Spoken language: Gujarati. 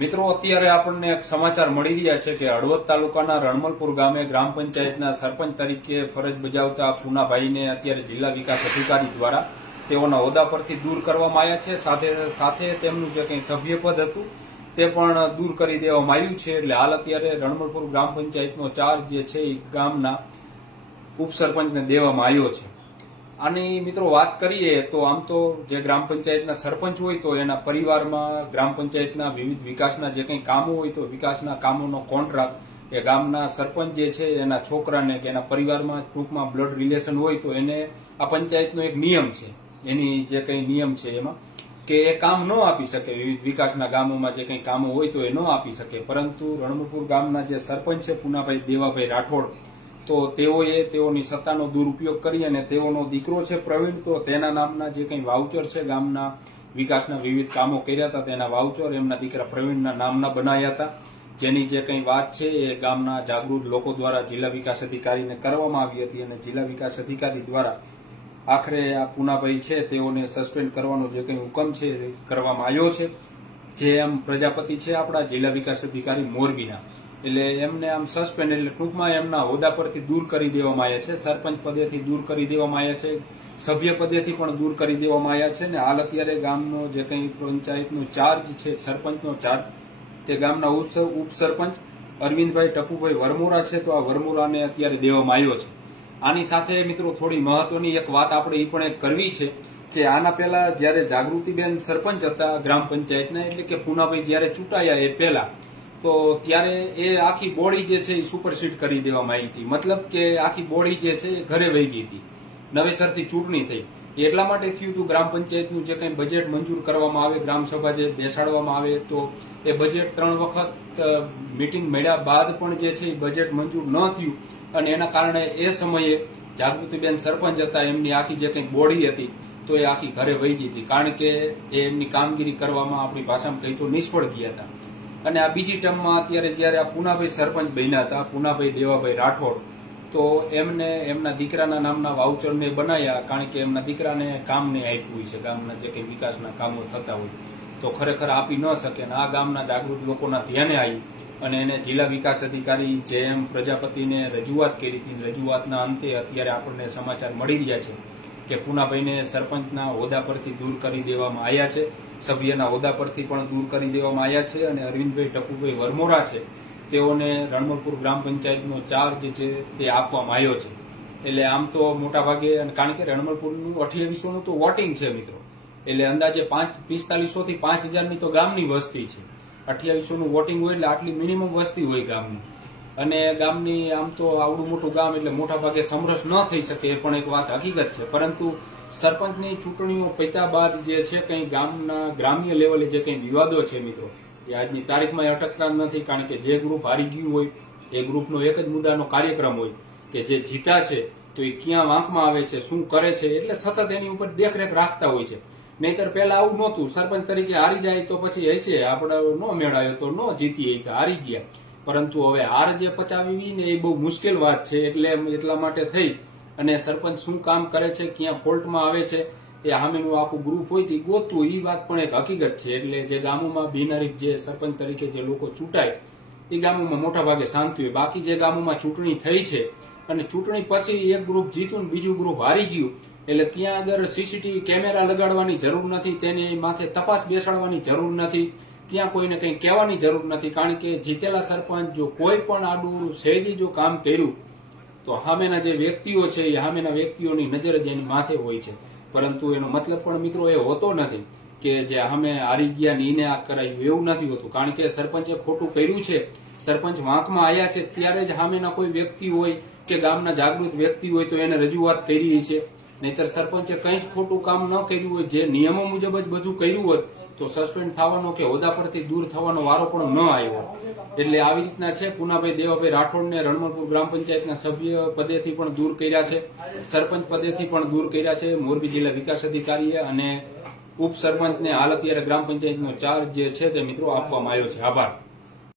મિત્રો, અત્યારે આપણને એક સમાચાર મળી રહ્યા છે કે હળવદ તાલુકાના રણમલપુર ગામે ગ્રામ પંચાયતના સરપંચ તરીકે ફરજ બજાવતા પૂનાભાઈને અત્યારે જિલ્લા વિકાસ અધિકારી દ્વારા તેઓના હોદ્દા પરથી દૂર કરવામાં આવ્યા છે. સાથે સાથે તેમનું જે કંઈ સભ્યપદ હતું તે પણ દૂર કરી દેવામાં આવ્યું છે. એટલે હાલ અત્યારે રણમલપુર ગ્રામ પંચાયતનો ચાર્જ જે છે એ ગામના ઉપસરપંચને દેવામાં આવ્યો છે. આની મિત્રો વાત કરીએ તો આમ તો જે ગ્રામ પંચાયતના સરપંચ હોય તો એના પરિવારમાં ગ્રામ પંચાયતના વિવિધ વિકાસના જે કંઈ કામો હોય તો વિકાસના કામોનો કોન્ટ્રાક્ટ એ ગામના સરપંચ જે છે, એના છોકરાને કે એના પરિવારમાં ટૂંકમાં બ્લડ રિલેશન હોય તો એને આ પંચાયતનો એક નિયમ છે. એની જે કંઈ નિયમ છે એમાં, કે એ કામ ન આપી શકે. વિવિધ વિકાસના ગામોમાં જે કંઈ કામો હોય તો એ ન આપી શકે. પરંતુ રણમપુર ગામના જે સરપંચ છે, પુનાભાઈ દેવાભાઈ રાઠોડ તો તેઓએ તેઓની સત્તાનો દુરુપયોગ કરી અને તેઓનો દીકરો છે પ્રવીણ, તો તેના નામના જે કંઈ વાઉચર છે, ગામના વિકાસના વિવિધ કામો કર્યા હતા, તેના વાઉચર એમના દીકરા પ્રવીણના નામના બનાવ્યા હતા. જેની જે કંઈ વાત છે એ ગામના જાગૃત લોકો દ્વારા જિલ્લા વિકાસ અધિકારીને કરવામાં આવી હતી અને જિલ્લા વિકાસ અધિકારી દ્વારા આખરે આ પૂનાભાઈ છે તેઓને સસ્પેન્ડ કરવાનો જે કંઈ હુકમ છે કરવામાં આવ્યો છે. જે એમ પ્રજાપતિ છે આપણા જિલ્લા વિકાસ અધિકારી મોરબીના. એટલે એમને આમ સસ્પેન્ડ એટલે ટૂંકમાં એમના હોદ્દા પરથી દૂર કરી દેવામાં આવ્યા છે. સરપંચ પદેથી દૂર કરી દેવામાં આવ્યા છે. સભ્ય પદેથી પણ દૂર કરી દેવામાં આવ્યા છે ને હાલ અત્યારે ગામનો જે કંઈ પંચાયતનો ચાર્જ છે, સરપંચનો ચાર્જ તે ગામના ઉપ- ઉપસરપંચ અરવિંદભાઈ ટપુભાઈ વરમોરા છે તો આ વરમોરાને અત્યારે દેવામાં આવ્યો છે. આની સાથે મિત્રો થોડી મહત્વની એક વાત આપણે એ પણ એક કરવી છે કે આના પહેલા જ્યારે જાગૃતિબેન સરપંચ હતા ગ્રામ પંચાયતના, એટલે કે પૂનાભાઈ જ્યારે ચૂંટાયા એ પહેલા તો ત્યારે એ આખી બોડી જે છે એ સુપરસીડ કરી દેવામાં આવી હતી. મતલબ કે આખી બોડી જે છે એ ઘરે વહી ગઈ હતી. નવેસરથી ચૂંટણી થઈ. એટલા માટે થયું હતું, ગ્રામ પંચાયતનું જે કંઈ બજેટ મંજૂર કરવામાં આવે ગ્રામસભા જે બેસાડવામાં આવે, તો એ બજેટ ત્રણ વખત મીટિંગ મળ્યા બાદ પણ જે છે એ બજેટ મંજૂર ન થયું. અને એના કારણે એ સમયે જાગૃતિબેન સરપંચ હતા, એમની આખી જે કંઈ બોડી હતી, તો એ આખી ઘરે વહી ગઈ હતી. કારણ કે એ એમની કામગીરી કરવામાં આપણી ભાષામાં કહી તો નિષ્ફળ ગયા હતા. અને આ બીજી ટર્મમાં અત્યારે જ્યારે આ પૂનાભાઈ સરપંચ બન્યા હતા, પૂનાભાઈ દેવાભાઈ રાઠોડ, તો એમને એમના દીકરાના નામના વાઉચરને બનાવ્યા કારણ કે એમના દીકરાને કામ નહીં આપ્યું હોય છે, ગામના જે કંઈ વિકાસના કામો થતા હોય, તો ખરેખર આપી ન શકે અને આ ગામના જાગૃત લોકોના ધ્યાને આવી અને એને જિલ્લા વિકાસ અધિકારી જે એમ પ્રજાપતિને રજૂઆત કરી હતી, રજૂઆતના અંતે અત્યારે આપણને સમાચાર મળી રહ્યા છે. કે પૂનાભાઈને સરપંચના હોદ્દા પરથી દૂર કરી દેવામાં આવ્યા છે. સભ્યના હોદ્દા પરથી પણ દૂર કરી દેવામાં આવ્યા છે અને અરવિંદભાઈ ટપુભાઈ વરમોરા છે. તેઓને રણમલપુર ગ્રામ પંચાયતનો ચાર્જ છે તે આપવામાં આવ્યો છે. એટલે આમ તો મોટા ભાગે કારણ કે રણમલપુરનું અઠ્યાવીસોનું તો વોટિંગ છે મિત્રો. એટલે અંદાજે પાંચ, પિસ્તાલીસોથી પાંચ હજારની તો ગામની વસ્તી છે. અઠ્યાવીસોનું વોટિંગ હોય એટલે આટલી મિનિમમ વસ્તી હોય ગામની. અને ગામની આમ તો આવડું મોટું ગામ એટલે મોટા ભાગે સમરસ ન થઈ શકે એ પણ એક વાત હકીકત છે. પરંતુ સરપંચની ચૂંટણીઓ પૈતા બાદ જે છે કંઈ ગામના ગ્રામ્ય લેવલે જે કંઈ વિવાદો છે મિત્રો, એ આજની તારીખમાં એ અટકતા નથી. કારણ કે જે ગ્રુપ હારી ગયું હોય, એ ગ્રુપનો એક જ મુદ્દાનો કાર્યક્રમ હોય કે જે જીતા છે, તો એ ક્યાં વાંકમાં આવે છે, શું કરે છે, એટલે સતત એની ઉપર દેખરેખ રાખતા હોય છે. નહીતર પહેલા આવું નહોતું. સરપંચ તરીકે હારી જાય તો પછી હશે. આપણે નો મેળાયો તો ન જીતીએ કે હારી ગયા. પરંતુ હવે હાર જે પચાવી ને એ બહુ મુશ્કેલ વાત છે, એટલે એટલા માટે થઈ. અને સરપંચ શું કામ કરે છે, ક્યાં ફોલ્ટમાં આવે છે, એ સામેનું આખું ગ્રુપ હોય તે ગોતવું એ વાત પણ એક હકીકત છે. એટલે જે ગામોમાં બિનહરીફ જે સરપંચ તરીકે જે લોકો ચૂંટાય, એ ગામોમાં મોટા ભાગે શાંતિ હોય. બાકી જે ગામોમાં ચૂંટણી થઈ છે અને ચૂંટણી પછી એક ગ્રુપ જીતું ને બીજું ગ્રુપ હારી ગયું, એટલે ત્યાં આગળ સીસીટીવી કેમેરા લગાડવાની જરૂર નથી, તેની માથે તપાસ બેસાડવાની જરૂર નથી. ત્યાં કોઈને કંઈ કહેવાની જરૂર નથી. કારણ કે જીતેલા સરપંચ જો કોઈ પણ આડું સહેજી જો કામ કર્યું, તો સામેના જે વ્યક્તિઓ છે, એ સામેના વ્યક્તિઓની નજર જ એની માથે હોય છે. પરંતુ એનો મતલબ પણ મિત્રો એ હોતો નથી કે જે સામે હારી ગયા નીને આ કરાયું એવું નથી હોતું. કારણ કે સરપંચે ખોટું કર્યું છે. સરપંચ વાંકમાં આવ્યા છે ત્યારે જ સામેના કોઈ વ્યક્તિ હોય કે ગામના જાગૃત વ્યક્તિ હોય તો એને રજૂઆત કરી છે. નહીતર સરપંચે કંઈ જ ખોટું કામ ન કર્યું હોય, જે નિયમો મુજબ જ બધું કર્યું હોત તો સસ્પેન્ડ થવાનો કે હોદ્દા પરથી દૂર થવાનો વારો પણ ન આવ્યો. એટલે આવી રીતના છે, પુનાભાઈ દેવાભાઈ રાઠોડને રણમલપુર ગ્રામ પંચાયતના સભ્ય પદેથી પણ દૂર કર્યા છે, સરપંચ પદેથી પણ દૂર કર્યા છે, મોરબી જિલ્લા વિકાસ અધિકારીએ અને ઉપસરપંચને હાલ અત્યારે ગ્રામ પંચાયતનો ચાર્જ જે છે તે મિત્રો આપવામાં આવ્યો છે. આભાર.